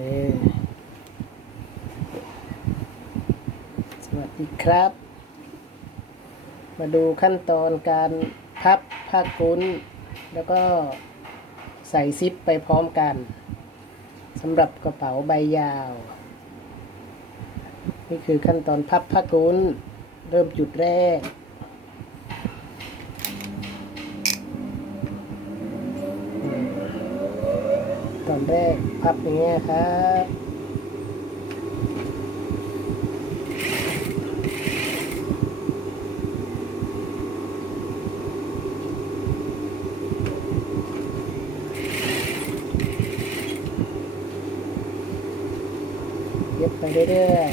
สวัสดีครับ มาดูขั้นตอนการพับผ้ากุ้น แล้วก็ใส่ซิปไปพร้อมกันสำหรับกระเป๋าใบยาว นี่คือขั้นตอนพับผ้ากุ้น เริ่มจุดแรก ตอนแรกพับอย่างเงี้ยครับเย็บไปเรื่อย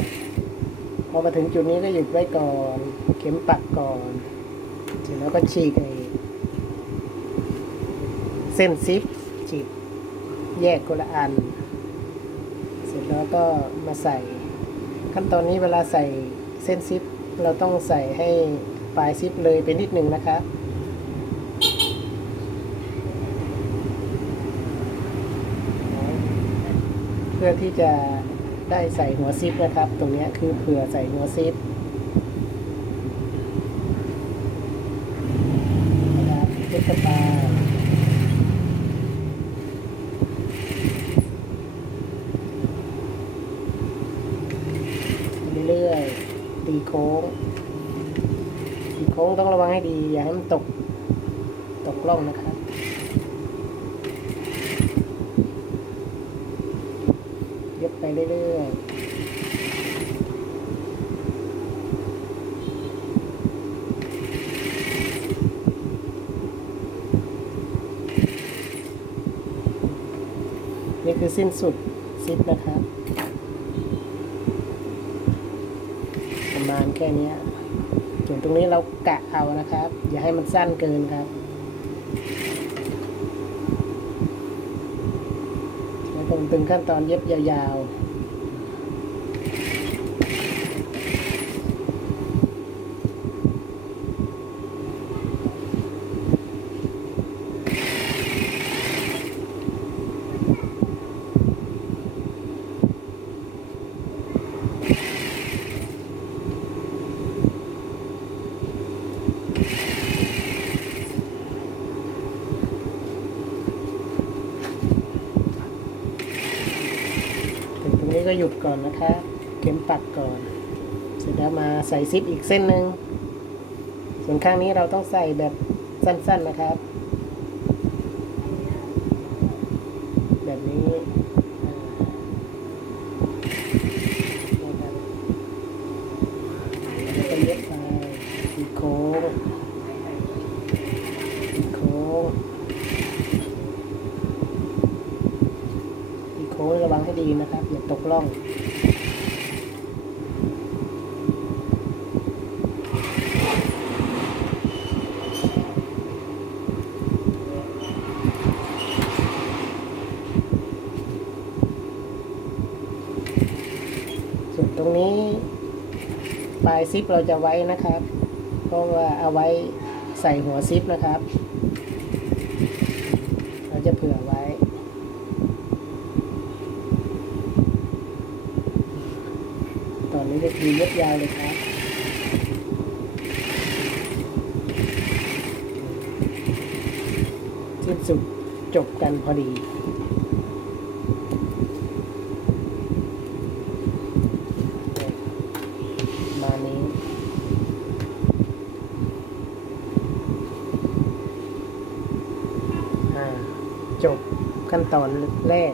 ๆ พอมาถึงจุดนี้ก็หยุดไว้ก่อน เข็มปักก่อน เสร็จแล้วก็ฉีกไอ้เส้นซิปฉีก แยกคนละอัน เสร็จแล้วก็มาใส่ ขั้นตอนนี้เวลาใส่เส้นซิป เราต้องใส่ให้ปลายซิปเลยไปนิดนึงนะครับเพื่อที่จะได้ใส่หัวซิปนะครับ ตรงนี้คือเผื่อใส่หัวซิปนะครับเล็กกระปาเรื่อยีโค้งตีโค้งต้องระวังให้ดี อย่าให้มันตก ตกล่องนะครับ เย็บไปเรื่อยๆนี่คือสิ้นสุดซิปนะครับ ประมาณ แค่นี้ส่วนตรงนี้เรากะเอานะครับ อย่าให้มันสั้นเกินครับแล้วผมตึงขั้นตอนเย็บยาวๆ นี้ก็หยุดก่อนนะคะ เข็มปักก่อน เสร็จแล้วมาใส่ซิปอีกเส้นหนึ่งส่วนข้างนี้เราต้องใส่แบบสั้นๆนะครับ แบบนี้แล้วก็เย็บไปตีโค้งตีโค้งตีโค้งระวังให้ ดีนะครับอย่าตกล่องส่วนตรงนี้ปลายซิปเราจะไว้นะครับ เพราะว่าเอาไว้ใส่หัวซิปนะครับ เราจะเผื่อไว้ ตอนนี้ก็คือเย็บยาวเลยครับสิ้นสุดจบกันพอดีมานี้อ่าจบขั้นตอนแรก